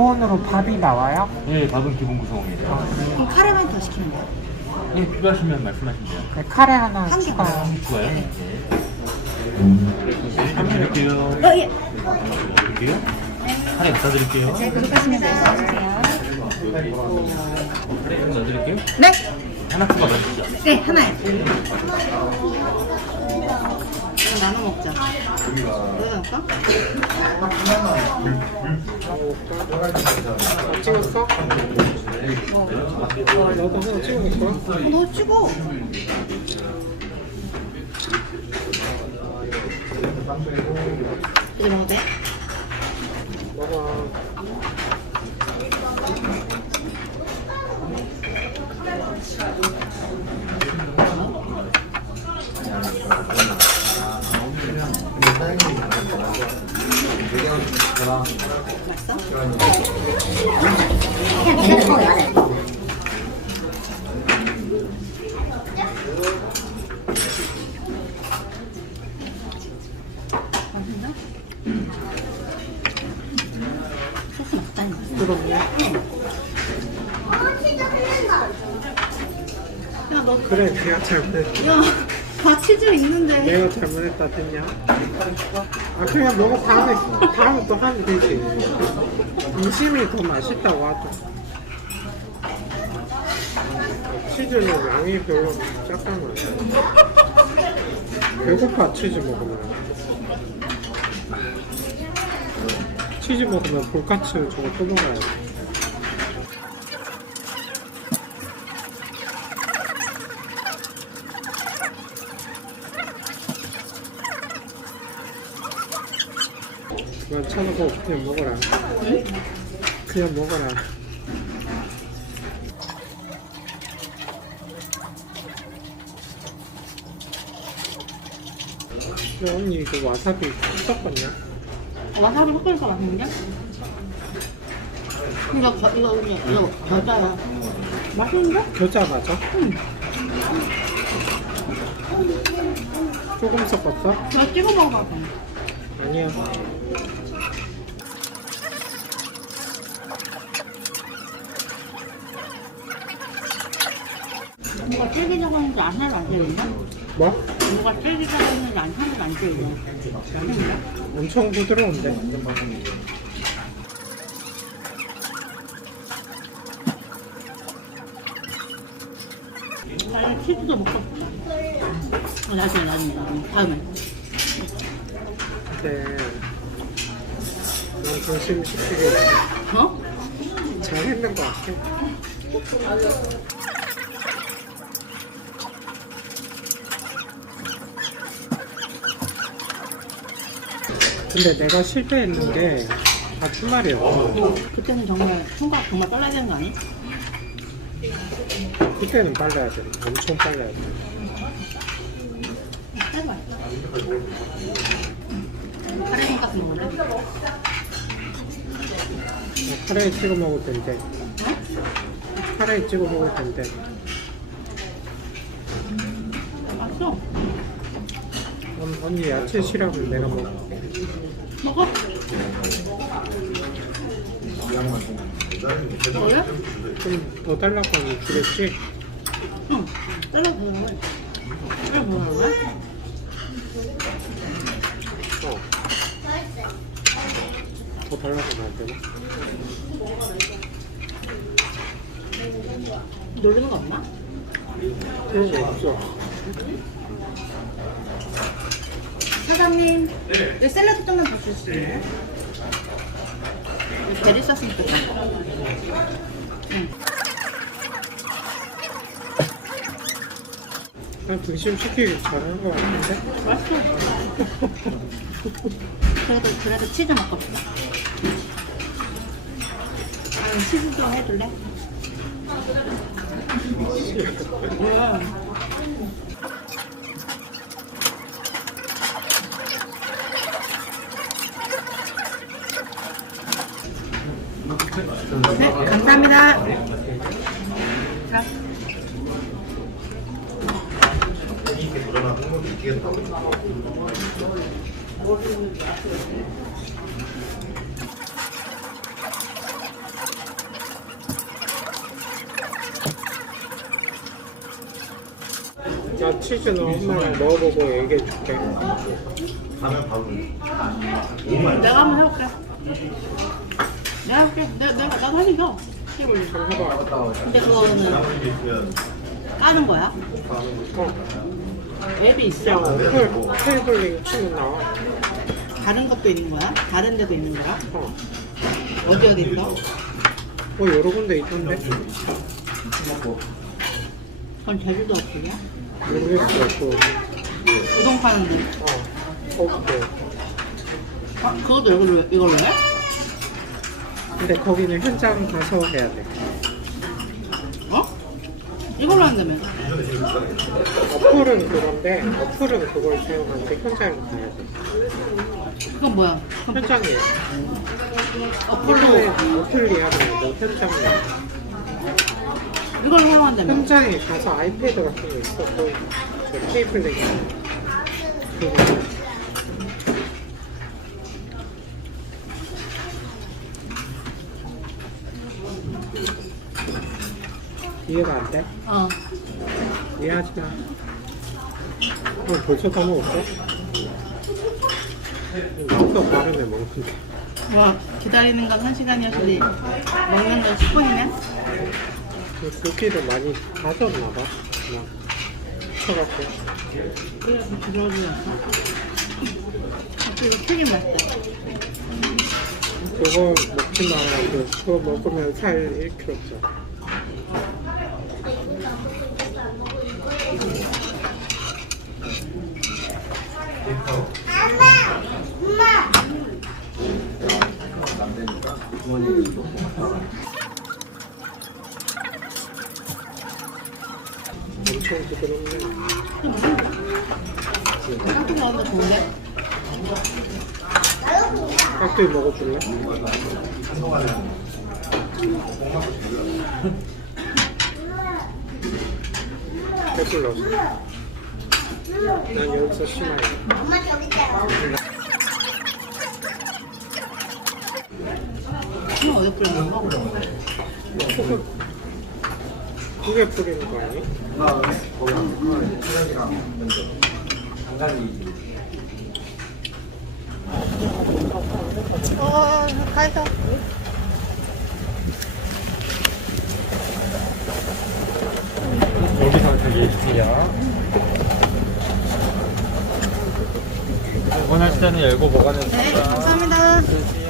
기본으로 밥이 나와요? 네, 밥은 기본 구성입니다. 그럼 카레만 더 시키는 거야. 네, 필요하시면 말씀하시면 돼요. 네, 카레 하나 한 개. 추가요. 좋아요. 네. 네, 좀 드릴게요. 어 예. 드릴게요. 카레 갖다 드릴게요. 네 구독하시면 말씀하세요. 카레 좀 넣어드릴게요. 네. 하나 추가 넣어주시죠. 네 하나요. 이거 나눠 먹자. 넣어볼까? 찍었어? 너도 하나 찍어볼까? 어, 너 찍어. 이거 먹어도 돼? 먹어. 맛있다니까. 그럼요. 야, 너, 그래, 내가 잘못했다. 야, 다 치즈 있는데. 내가 잘못했다 됐냐? 아 그냥 너가 다음에 다음에 또 하면 되지. 인심이 더 맛있다고 하죠. 치즈는 양이 별로 작잖아. 배고파 치즈 먹으면. 치즈 먹으면 볼카츠 저거 또 먹어야 돼. 쳐놓고 그냥 먹어라. 그냥 먹어라. 근데 언니 이거 와사비 섞었냐? 와사비 섞으니까 맛있는데? 이거, 거, 이거, 이거, 이거 겨자야. 맛있는데? 겨자 맞아? 조금 섞었어? 나 찍어 먹어봐. 아니야. 누가 쫄깃하고 하는지 안 하면 안 되겠냐? 뭐? 누가 쫄깃하고 하는지 안 하면 안? 맛있는데? 엄청 부드러운데? 나는 치즈도 먹고 싶어. 어, 나중에, 나중에, 나중에. 다음에. 근데 난 중심 시키게 어? 잘 했는 것 같아. 근데 내가 실패했는 게다 주말이었어. 그때는 정말 총각 정말 빨라야 되는 거 아니? 그때는 빨라야 돼. 엄청 빨라야 돼. 해봐. 카레 돈가스 먹을래? 카레에 찍어 먹을 텐데. 카레에 찍어 먹을 텐데. 언- 언니 야채 싫어하면 내가 먹을게. 먹어. 뭐야? 좀 더 달라고 하면 주겠지? 응. 잘라 먹어. 잘라 먹어. 어. 더 달라고 하면 안 되나? 놀리는 거 없나? 그런 거 없어. 사장님, 여기 샐러드 좀만 있나요? 여기 베리 소스 좋겠다. 응. 난 등심 시키기 잘한 것 같은데? 맛있어. 그래도, 그래도 치즈. 아, 치즈 좀 해줄래? 음. 네, 감사합니다. 자. 나 치즈는 엄마랑 먹어보고 얘기해 줄게. 내가 한번 해볼게. 내가 할게. 내가, 내가, 나도 하니까. 테이블. 한번 해봐. 근데 그거는 까는 거야? 어. 앱이 있어. 어플, 테이블링 치면 나와. 다른 것도 있는 거야? 다른 데도 있는 거야? 어. 어디 어디 있어? 뭐 여러 군데 있던데? 그건 제주도 어플이야? 모르겠어. 그, 우동 파는 데. 어. 없대. 아, 그것도 이걸로, 해? 이걸로 해? 근데 거기는 현장 가서 해야 돼. 어? 이걸로 한다며. 어플은 그건데, 어플은 그걸 사용하는데 현장에 가야 돼. 그건 뭐야? 현장이에요. 어플로 어플은 어플 이하도 현장이야. 이걸로 사용한다며. 현장에 가서 아이패드 같은 거 있어. 그, 그 테이블링. 그거. 이해가 안 돼? 어. 이해하지 마. 어, 벌써 다 먹었어? 여기서 바르네 먹는데. 와, 기다리는 건 1시간이었으니 먹는 건 10분이네? 고기를 많이 가졌나 봐. 그냥 쳐갖고. 그래서 부드러워졌어. 이거 튀김 맛있다. 그거 먹지 말아요. 그거 먹으면 살 1kg 쪄. 엄청 부드럽네. 먹는 거 좋은데? 깍두기 먹어줄래? 배불러서. 난 여기서 심하게. 이거 뿌리는 거? 소금. 두개 뿌리는 거 아니? 어, 가서. 여기서 저기 해주세요. 원하실 때는 열고 네, 보관해 주세요. 감사합니다.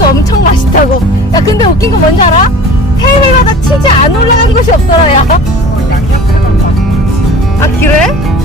치즈도 엄청 맛있다고. 야, 근데 웃긴 건 뭔지 알아? 해외마다 치즈 안 올라간 곳이 없더라, 야. 아, 그래?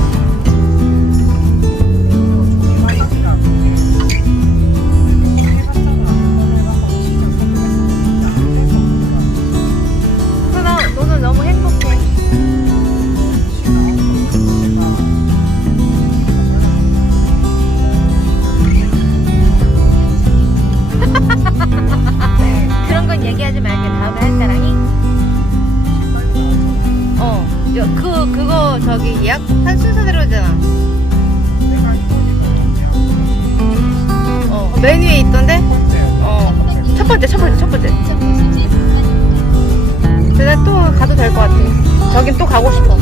것 같아. 저긴 또 가고 싶어.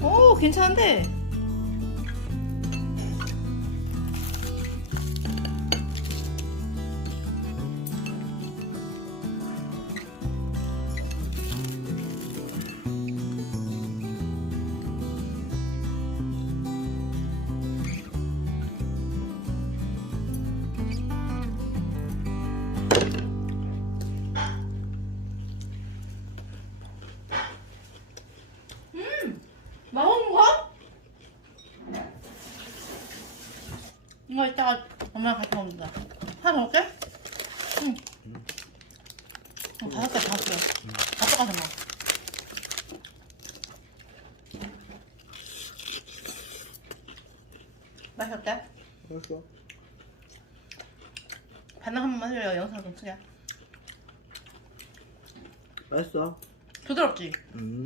어, 괜찮은데? 거 이따가 엄마랑 같이 먹는다. 하나 더 먹게? 응. 응, 다섯 개, 다섯 개. 다 뭐. 맛이 어때? 알았어. 반응 한 번만 해줘요. 영상 좀 크게. 맛있어. 부드럽지? 음.